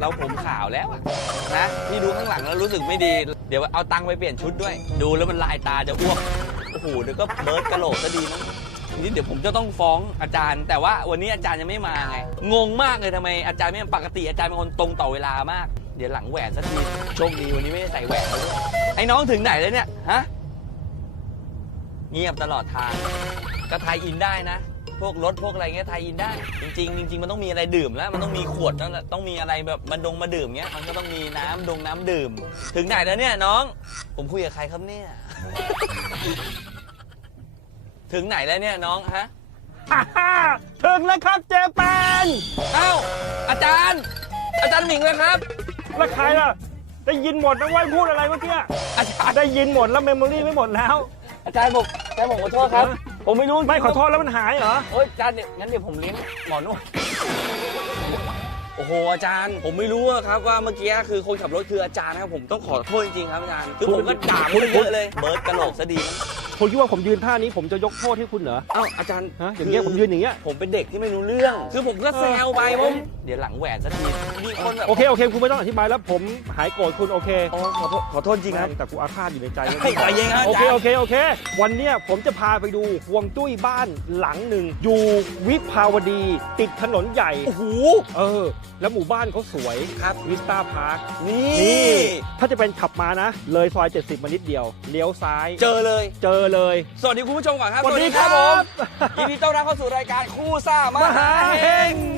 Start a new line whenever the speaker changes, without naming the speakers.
เราผมขาวแล้วอะนะพี่ดูข้างหลังแล้วรู้สึกไม่ดี เดี๋ยวเอาตังค์ไปเปลี่ยนชุดด้วย ดูแล้วมันลายตาจะอ้วกโอ้โหเดี๋ยวก็เบิร์ดกระโหลกก็ดีมั้งนี่เดี๋ยวผมจะต้องฟ้องอาจารย์ แต่ว่าวันนี้อาจารย์ยังไม่มาไงงงมากเลยทำไมอาจารย์ไม่มาปกติอาจารย์เป็นคนตรงต่อเวลามาก เดี๋ยวหลังแหวนสักทีโชคดีวันนี้ไม่ได้ใส่แหวนมาด้วยไอ้น้องถึงไหนแล้วเนี่ยฮะเงียบตลอดทางก็ไทยอินได้นะ พวกรถพวกอะไรเงี้ยไทยอินได้จริงๆจริงๆมันต้องมีอะไรดื่มแล้ว มันต้องมีขวดแล้วต้องมีอะไรแบบมาดงมาดื่มเงี้ยมันก็ต้องมีน้ำดงน้ำดื่ม ถึงไหนแล้วเนี่ยน้อง ผมคุยกับใครครับเนี่ย ถึงไหนแล้วเนี่ยน้องฮะ
ถึงแล้วครับเจแปน
เอ้าอาจารย์ อาจารย์หมิงเลยครับ
แล้วใครล่ะ ได้ยินหมดนะว่าพูดอะไรเมื่อกี้
อาจารย์
ได้ยินหมดแล้วเมมโมรี่ไม่หมดแล้ว
อาจารย์ผมอาจารย์ผมขอโทษครับ
ฮะ
ผมไม่รู้
ไม่ขอโทษแล้วมันหายเหรอ
โอ๊ยอาจารย์เดี๋ยวงั้นเดี๋ยวผมเลี้ยงหมอนวดโอ้โหอาจารย์ ผมไม่รู้อะครับว่าเมื่อกี้คือคนขับรถคืออาจารย์นะครับผมต้องขอโทษจริงๆครับอาจารย์คือผมก็ด่า
คุ
คุณ
ณ
เยอะเลย เบิร์ดกระโหลกซะดีมั้ง
คุณคิดว่าผมยืนท่านี้ผมจะยกโทษให้คุณเหรอ
เอ้าอาจารย์
ฮะอย่างเงี้ยผมยืนอย่างเงี้ย
ผมเป็นเด็กที่ไม่รู้เรื่อง คือผมก็แซวไปผมเดี๋ยวหลังแหวนซะทีมีคนแบบ
โอเคโอเคคุณไม่ต้องอธิบายแล้วผมหายโกรธคุณโอเค
อ๋อขอโทษขอโทษจริงครับ
แต่กูอาฆาตอยู่ในใจ
ให้ใจเย็นครับ
โอ
อา
เค
จารย์
โอเคโอเค วันเนี้ยผมจะพาไปดูฮวงจุ้ยบ้านหลังหนึ่งอยู่วิภาวดี ติดถนนใหญ่
โอ้โห
เออ แล้วหมู่บ้านเขาสวย
ครับ
วิสตาพาร์ค
นี่
นี่ถ้าจะเป็นขับมานะ เลยซอย 70 มานิดเดียวเลี้ยวซ้าย
เจอเลย
เจอเลย
สวัสดีคุณผู้ชมก่อนครับ
สวัสดี
ผม
ครับ
ยินดีต้อนรับเข้าสู่รายการคู่ซ่าม
มหาเฮง